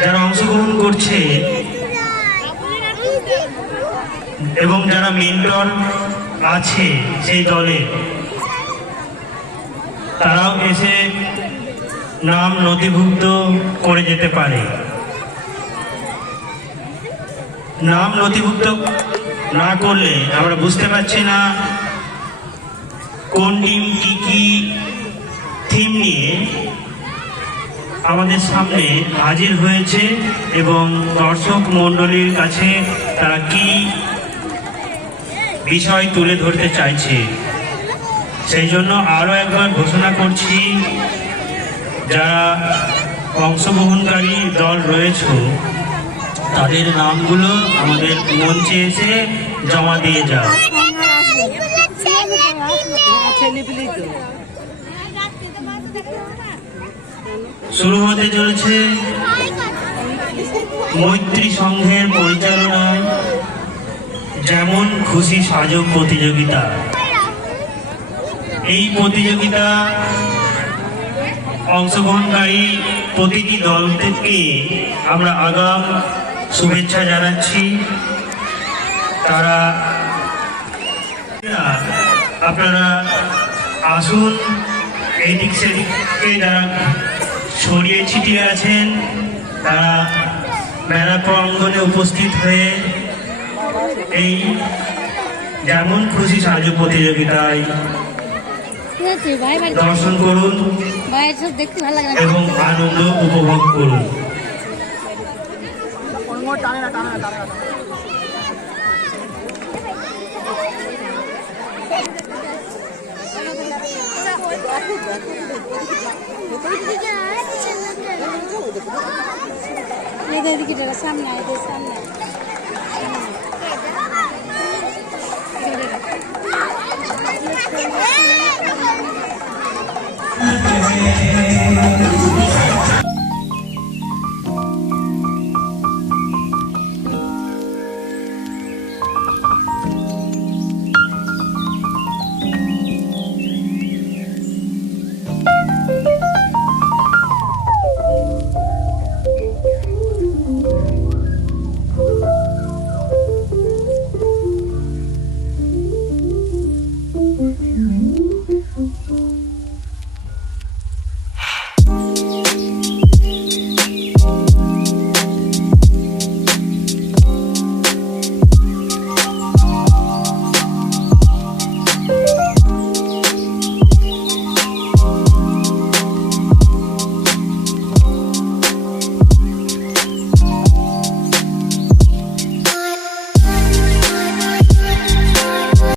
যারা অংশগ্রহণ করছে এবং যারা মেন্টর আছে সেই দলে, তারাও এসে নাম নথিভুক্ত করে যেতে পারে। নাম নথিভুক্ত না করলে আমরা বুঝতে পারছি না কোন টিম কি কি থিম নিয়ে আমাদের সামনে হাজির হয়েছে এবং দর্শক মণ্ডলীর কাছে তারা কি বিষয় তুলে ধরতে চাইছে, সেই জন্য আরও একবার ঘোষণা করছি, যারা অংশগ্রহণকারী দল রয়েছে, তাদের নামগুলো আমাদের মঞ্চে এসে জমা দিয়ে যাও। শুরু হতে চলেছে মৈত্রী সংঘের পরিচালনায় যেমন খুশি সাজক প্রতিযোগিতা। এই প্রতিযোগিতা অংশগ্রহণকারী প্রতিটি দল থেকে আমরা আগাম শুভেচ্ছা জানাচ্ছি। তারা আপনারা আসুন, এই দিক সেদিকে যারা ছড়িয়ে ছিটিয়ে আছেন তারা মেলা প্রাঙ্গনে উপস্থিত হয়ে এই যেমন খুশি সাহায্য প্রতিযোগিতায় দর্শন করুন এবং আনন্দ উপভোগ করুন। এদের দিকে যাবে সামনে এদের সামনে Thank